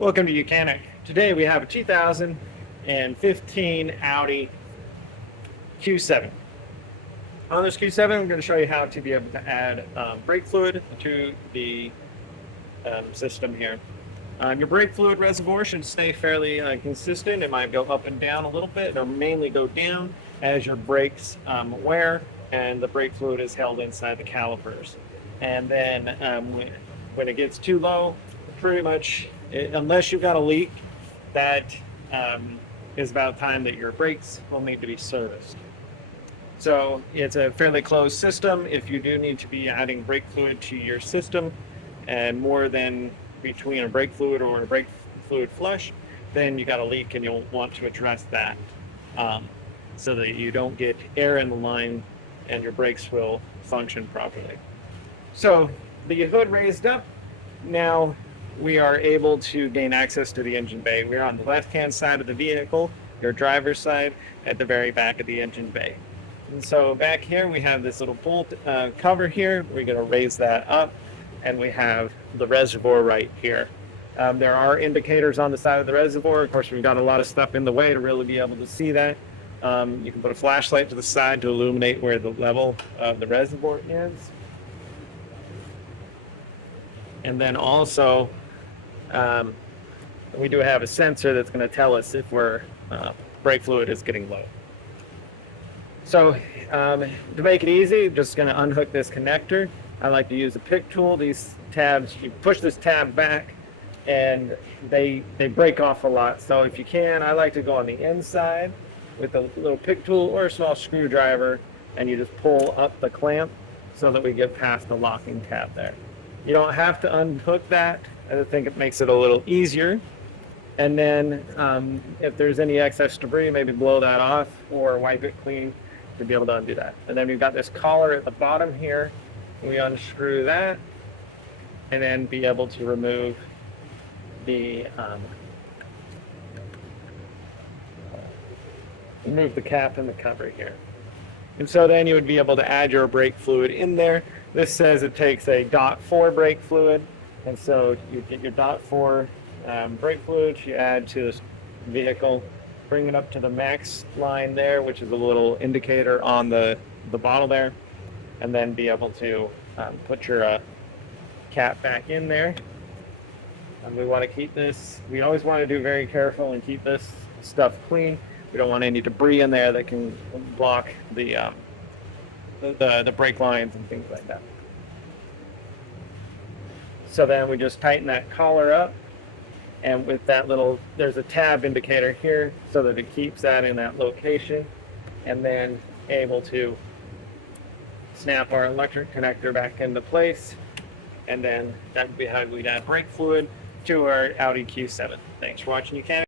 Welcome to Mechanic. Today we have a 2015 Audi Q7. On this Q7, I'm going to show you how to be able to add brake fluid to the system here. Your brake fluid reservoir should stay fairly consistent. It might go up and down a little bit, or mainly go down as your brakes wear and the brake fluid is held inside the calipers. And then when it gets too low, pretty much, unless you've got a leak, that is about time that your brakes will need to be serviced. So it's a fairly closed system. If you do need to be adding brake fluid to your system, and more than between a brake fluid or a brake fluid flush, then you got a leak and you'll want to address that so that you don't get air in the line and your brakes will function properly. So the hood raised up, now we are able to gain access to the engine bay. We're on the left-hand side of the vehicle, your driver's side, at the very back of the engine bay. And so back here we have this little bolt cover here. We're going to raise that up, and we have the reservoir right here. There are indicators on the side of the reservoir. Of course, we've got a lot of stuff in the way to really be able to see that. You can put a flashlight to the side to illuminate where the level of the reservoir is. And then also, we do have a sensor that's going to tell us if brake fluid is getting low. So to make it easy, I'm just going to unhook this connector. I like to use a pick tool. These tabs, you push this tab back and they break off a lot. So if you can, I like to go on the inside with a little pick tool or a small screwdriver, and you just pull up the clamp so that we get past the locking tab there. You don't have to unhook that. I think it makes it a little easier. And then if there's any excess debris, maybe blow that off or wipe it clean to be able to undo that. And then we've got this collar at the bottom here. We unscrew that and then be able to remove the cap and the cover here. And so then you would be able to add your brake fluid in there. This says it takes a .4 brake fluid, and so you get your .4 brake fluid, you add to this vehicle, bring it up to the max line there, which is a little indicator on the bottle there, and then be able to put your cap back in there. And we want to keep this, we always want to do very careful and keep this stuff clean. We don't want any debris in there that can block the brake lines and things like that. So then we just tighten that collar up, and with that little, there's a tab indicator here so that it keeps that in that location, and then able to snap our electric connector back into place, and then that would be how we'd add brake fluid to our Audi Q7. Thanks for watching, Mechanic.